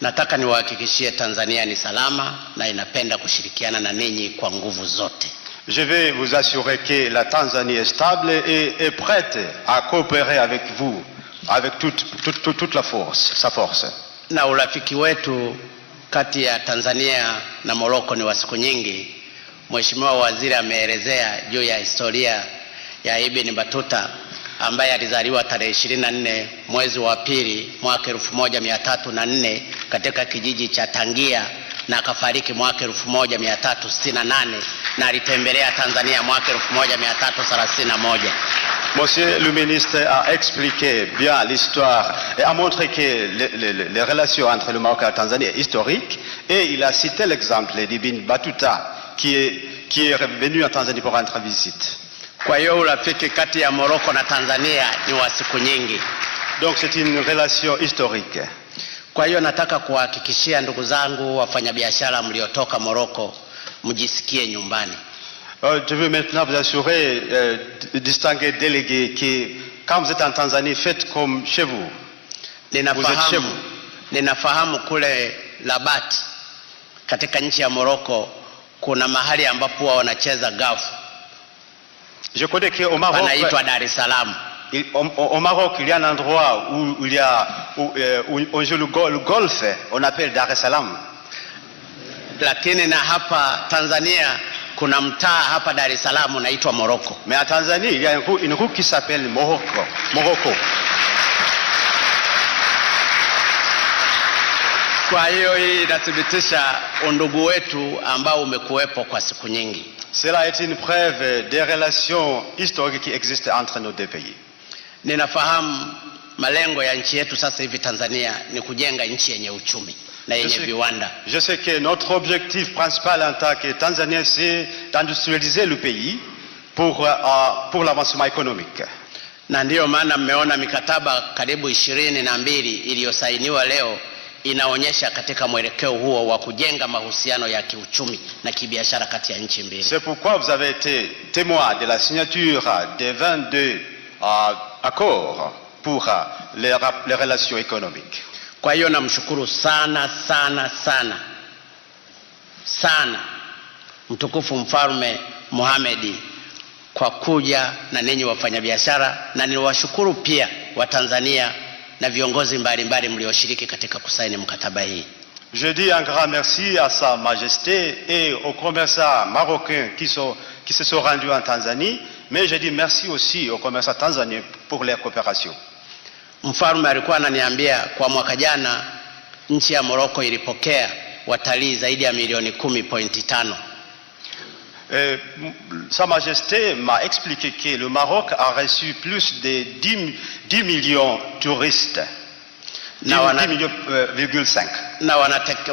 Nataka niwahakikishie Tanzania ni salama na inapenda kushirikiana na ninyi kwa nguvu zote. Je vais vous assurer que la Tanzanie est stable et est prête à coopérer avec vous, avec toute la force, sa force. Na urafiki wetu kati ya Tanzania na Morocco ni wa siku nyingi. Mheshimiwa Waziri ameelezea juu ya historia ya Ibn Battuta ambaye alizaliwa tarehe 24 mwezi wa pili mwaka 1304 katika kijiji cha Tangia na akafariki mwaka 1368 na alitembelea Tanzania mwaka 1331. Monsieur le ministre a expliqué bien l'histoire et a montré que les relations entre le Maroc et la Tanzanie est historique, et il a cité l'exemple d'Ibn Battuta qui est revenu en Tanzanie pour rendre visite. Kwa hiyo urafiki kati ya Morocco na Tanzania ni wa siku nyingi. Donc c'est une relation historique. Kwa hiyo nataka kuhakikishia ndugu zangu wafanyabiashara mliotoka Morocco mjisikie nyumbani. Je veux maintenant vous assurer, distingués délégués, que quand vous êtes en Tanzanie, faites comme chez vous. Vous êtes chez vous. Ninafahamu kule Rabat katika nchi ya Morocco kuna mahali ambapo wanacheza golf. Je connais qu'au Maroc, Dar es Salaam. Au Maroc, il y a un endroit où il y a où on joue le golf, on appelle Dar es Salaam. Lakini na hapa Tanzania kuna mtaa hapa Dar es Salaam unaitwa Morocco. Mais en Tanzanie, il y a une rue qui s'appelle Morocco. Kwa hiyo hii inathibitisha undugu wetu ambao umekuwepo kwa siku nyingi. Cela est une preuve des relations historiques qui existent entre nos deux pays. Ninafahamu malengo ya nchi yetu sasa hivi Tanzania ni kujenga nchi yenye uchumi na yenye viwanda. Je sais que notre objectif principal en tant que Tanzanien, c'est d'industrialiser le pays pour l'avancement économique. Na ndio maana mmeona mikataba karibu 22 iliyosainiwa leo inaonyesha katika mwelekeo huo wa kujenga mahusiano ya kiuchumi na kibiashara kati ya nchi mbili. C'est pourquoi vous avez été témoin de la signature des 22 accords pour les relations économiques. Kwa hiyo namshukuru sana mtukufu Mfalme Mohamed kwa kuja na ninyi wafanyabiashara, na niwashukuru pia wa Tanzania na viongozi mbalimbali mlioshiriki katika kusaini mkataba hii. Je dis un grand merci à Sa Majesté et aux commerçants marocains qui se sont rendus en Tanzanie, mais je dis merci aussi aux commerçants tanzaniens pour leur coopération. Mfalme alikuwa ananiambia kwa mwaka jana nchi ya Morocco ilipokea watalii zaidi ya milioni 10.5. Sa Majesté m'a expliqué que le Maroc a reçu plus de 10 millions de touristes. 10,5 millions. Na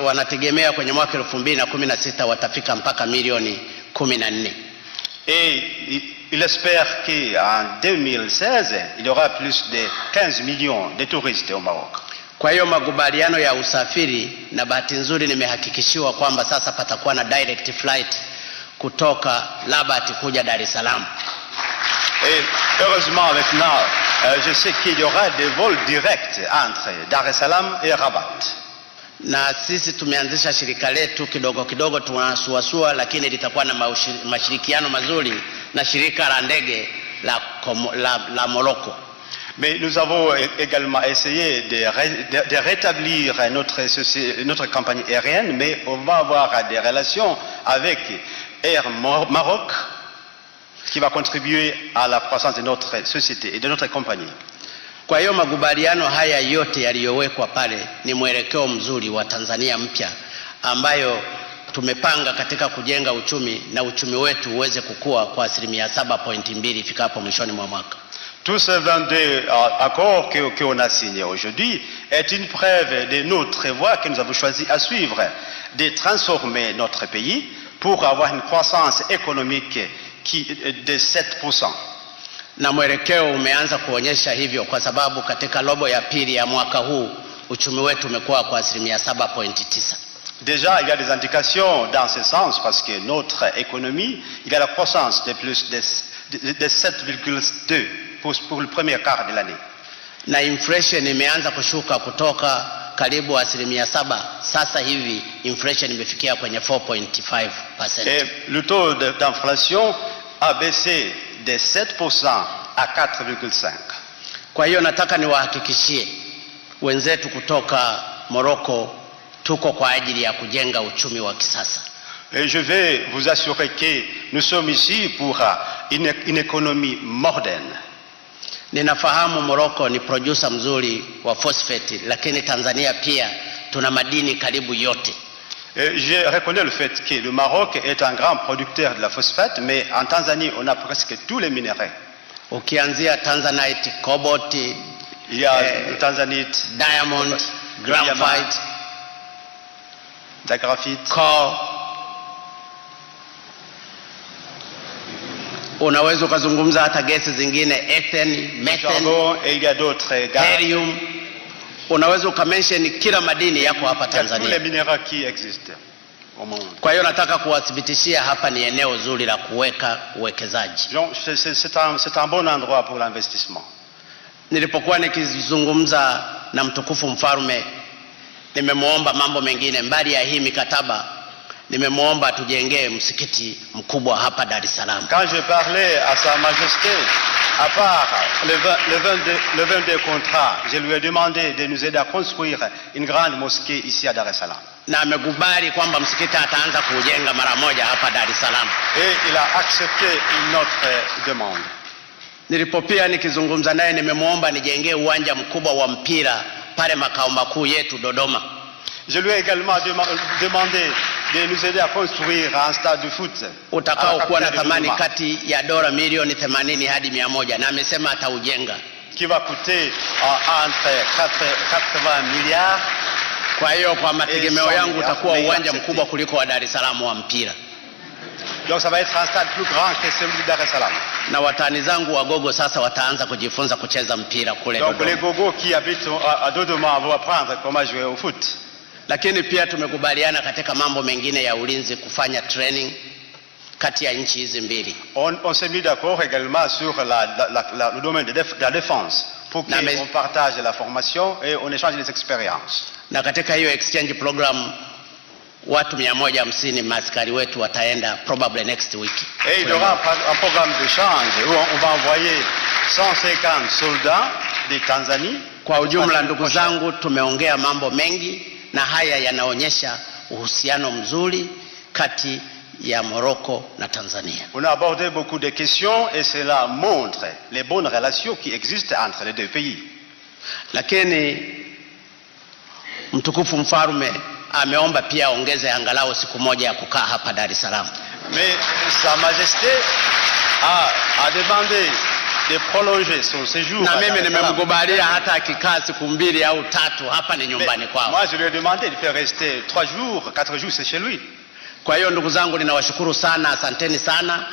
wanategemea kwenye mwaka 2016 watafika mpaka milioni 14. Et il espère qu'en 2016, il y aura plus de 15 millions de touristes au Maroc. Kwa hiyo makubaliano ya usafiri, na bahati nzuri nimehakikishiwa kwamba sasa patakuwa na direct flight kutoka Rabat kuja Dar es Salaam. Et heureusement maintenant, je sais qu'il y aura des vols directs entre Dar es Salaam et Rabat. Na sisi tumeanzisha shirika letu kidogo tunasuasua, lakini litakuwa na mashirikiano mazuri na shirika la ndege la Morocco. Mais nous avons également essayé de rétablir notre compagnie aérienne, mais on va avoir des relations avec Air Maroc qui va contribuer à la croissance de notre société et de notre compagnie. Kwa hiyo makubaliano haya yote yaliyowekwa pale ni mwelekeo mzuri wa Tanzania mpya ambayo tumepanga katika kujenga uchumi na uchumi wetu uweze kukua kwa 7.2 ifikapo mwishoni mwa mwaka. Tous ces 22 accords qu'on a signés aujourd'hui est une preuve de notre voie que nous avons choisi à suivre, de transformer notre pays pour avoir une croissance économique de 7%. Na mwelekeo umeanza kuonyesha hivyo kwa sababu katika robo ya pili ya mwaka huu uchumi wetu umekuwa kwa 7.9. Déjà, il y a des indications dans ce sens parce que notre économie, il y a la croissance de plus de 7,2% pour le premier quart de l'année. Na inflation imeanza kushuka kutoka karibu 7%, sasa hivi inflation imefikia kwenye 4.5%. Et le taux d'inflation a baissé de 7% à 4,5%. Kwa hiyo nataka niwahakikishie wenzetu kutoka Morocco tuko kwa ajili ya kujenga uchumi wa kisasa. Et je vais vous assurer que nous sommes ici pour une économie moderne. Ninafahamu Morocco ni producer mzuri wa phosphate, lakini Tanzania pia tuna madini karibu yote. Je reconnais le fait que le Maroc est un grand producteur de la phosphate, mais en Tanzanie, on a presque tous les minéraux. Ukianzia Tanzanite, cobalt, Il y a le tanzanite, diamond, graphite, la graphite, coal. Unaweza ukazungumza hata gesi zingine, ethane, methane, charbon, et il y a d'autres gaz. helium. Unaweza ukamention kila madini yako hapa Il y a tous les Tanzania. minéraux qui existent au monde. Kwa hiyo nataka kuwathibitishia hapa ni eneo zuri la kuweka uwekezaji. Donc c'est un bon endroit pour l'investissement. Nilipokuwa nikizungumza na mtukufu mfalme, nimemwomba mambo mengine mbali ya hii mikataba. Nimemwomba tujengee msikiti mkubwa hapa Dar es Salaam. Quand je parlais à Sa Majesté, à part le 22 contrat, je lui ai demandé de nous aider à construire une grande mosquée ici à Dar es Salaam. Na amekubali kwamba msikiti ataanza kujenga mara moja hapa Dar es Salaam. Et il a accepté notre demande. Nilipopia nikizungumza naye nimemwomba nijengee uwanja mkubwa wa mpira pale makao makuu yetu Dodoma. Je lui ai également demandé de nous aider à construire un stade de foot. Utakao kuwa na thamani kati ya dola milioni 80 hadi 100, na amesema ataujenga. Qui va coûter entre 80 milliards. Kwa hiyo kwa mategemeo yangu utakuwa uwanja mkubwa kuliko wa Dar es Salaam wa mpira. Donc ça va être un stade plus grand que celui de Dar es Salaam. Na watani zangu wagogo sasa wataanza kujifunza kucheza mpira kule Donc les Dodoma. gogos qui habitent à Dodoma vont apprendre comment jouer au foot. Lakini pia tumekubaliana katika mambo mengine ya ulinzi kufanya training kati ya nchi hizi mbili. On s'est mis d'accord également sur le domaine de la défense pour qu'on partage la formation et on échange les expériences. Na katika hiyo exchange program watu 150 maaskari wetu wataenda probably next week. Et il y aura un programme d'échange où on va envoyer 150 soldats de Tanzanie. Kwa ujumla ndugu zangu, tumeongea mambo mengi na haya yanaonyesha uhusiano mzuri kati ya Morocco na Tanzania. On a abordé beaucoup de questions et cela montre les bonnes relations qui existent entre les deux pays. Lakini mtukufu mfalme ameomba pia ongeze angalau siku moja ya kukaa hapa Dar es Salaam. Mais Sa Majesté a demandé de prolonger son séjour. Na mimi nimemkubalia hata akikaa siku 2 au 3 hapa ni nyumbani kwao. Moi je lui ai demandé de faire rester 3 jours, 4 jours c'est chez lui. Kwa hiyo ndugu zangu ninawashukuru sana, asanteni sana.